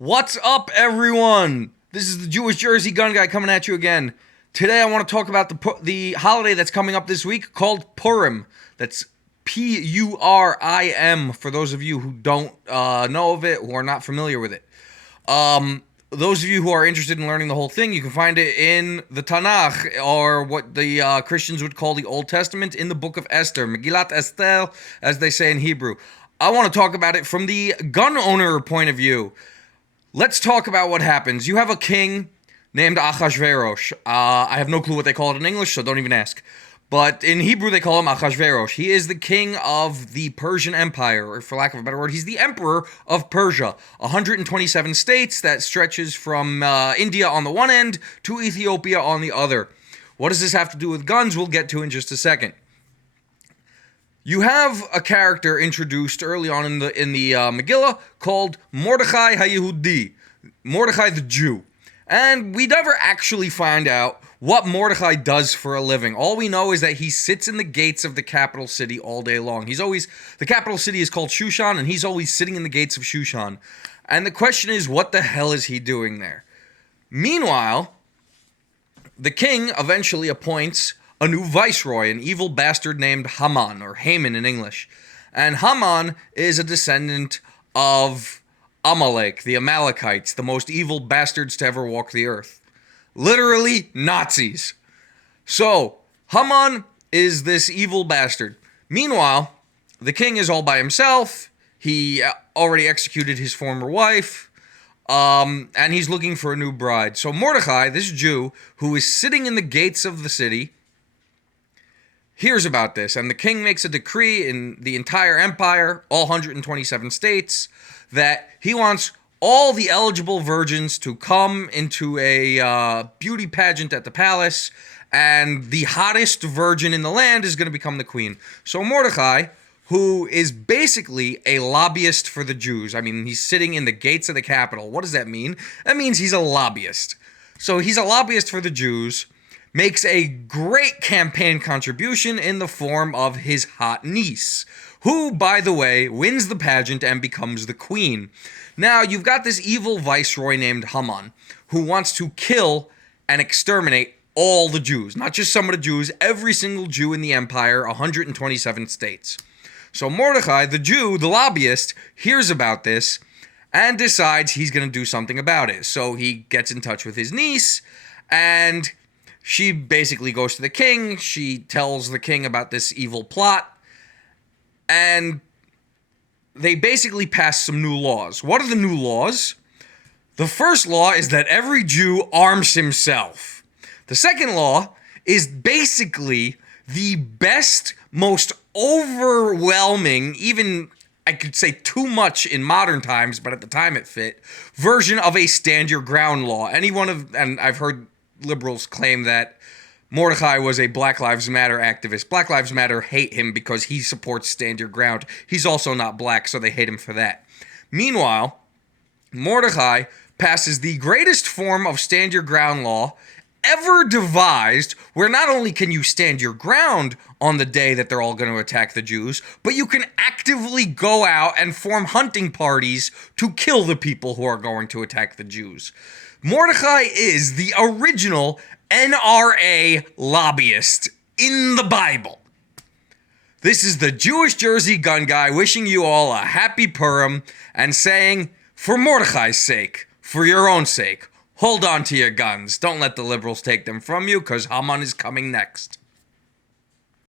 What's up, everyone? This is the Jewish Jersey Gun Guy coming at you again. Today, I want to talk about the holiday that's coming up this week called Purim. That's Purim. For those of you who don't know of it, who are not familiar with it. Those of you who are interested in learning the whole thing, you can find it in the Tanakh, or what the Christians would call the Old Testament, in the Book of Esther, Megillat Esther, as they say in Hebrew. I want to talk about it from the gun owner point of view. Let's talk about what happens. You have a king named Achashverosh. I have no clue what they call it in English, so don't even ask. But in Hebrew, they call him Achashverosh. He is the king of the Persian Empire, or for lack of a better word, he's the emperor of Persia. 127 states that stretches from India on the one end to Ethiopia on the other. What does this have to do with guns? We'll get to in just a second. You have a character introduced early on in the Megillah called Mordechai HaYehudi, Mordechai the Jew. And we never actually find out what Mordechai does for a living. All we know is that he sits in the gates of the capital city all day long. The capital city is called Shushan, and he's always sitting in the gates of Shushan. And the question is, what the hell is he doing there? Meanwhile, the king eventually appoints a new viceroy, an evil bastard named Haman, or Haman in English. And Haman is a descendant of Amalek, the Amalekites, the most evil bastards to ever walk the earth. Literally Nazis. So, Haman is this evil bastard. Meanwhile, the king is all by himself. He already executed his former wife. And he's looking for a new bride. So Mordechai, this Jew, who is sitting in the gates of the city, hears about this, and the king makes a decree in the entire empire, all 127 states, that he wants all the eligible virgins to come into a beauty pageant at the palace, and the hottest virgin in the land is going to become the queen. So Mordechai, who is basically a lobbyist for the Jews, I mean, he's sitting in the gates of the capital. What does that mean? That means he's a lobbyist. So he's a lobbyist for the Jews, makes a great campaign contribution in the form of his hot niece, who, by the way, wins the pageant and becomes the queen. Now, you've got this evil viceroy named Haman, who wants to kill and exterminate all the Jews, not just some of the Jews, every single Jew in the empire, 127 states. So Mordechai, the Jew, the lobbyist, hears about this and decides he's going to do something about it. So he gets in touch with his niece, and she basically goes to the king. She tells the king about this evil plot, and they basically pass some new laws. What are the new laws? The first law is that every Jew arms himself. The second law is basically the best, most overwhelming, even I could say too much in modern times, but at the time it fit, version of a stand your ground law. And I've heard liberals claim that Mordechai was a Black Lives Matter activist. Black Lives Matter hate him because he supports stand your ground. He's also not black, so they hate him for that. Meanwhile, Mordechai passes the greatest form of stand your ground law ever devised, where not only can you stand your ground on the day that they're all going to attack the Jews, but you can actively go out and form hunting parties to kill the people who are going to attack the Jews. Mordechai is the original NRA lobbyist in the Bible. This is the Jewish Jersey Gun Guy wishing you all a happy Purim and saying, for Mordechai's sake, for your own sake, hold on to your guns. Don't let the liberals take them from you, because Haman is coming next.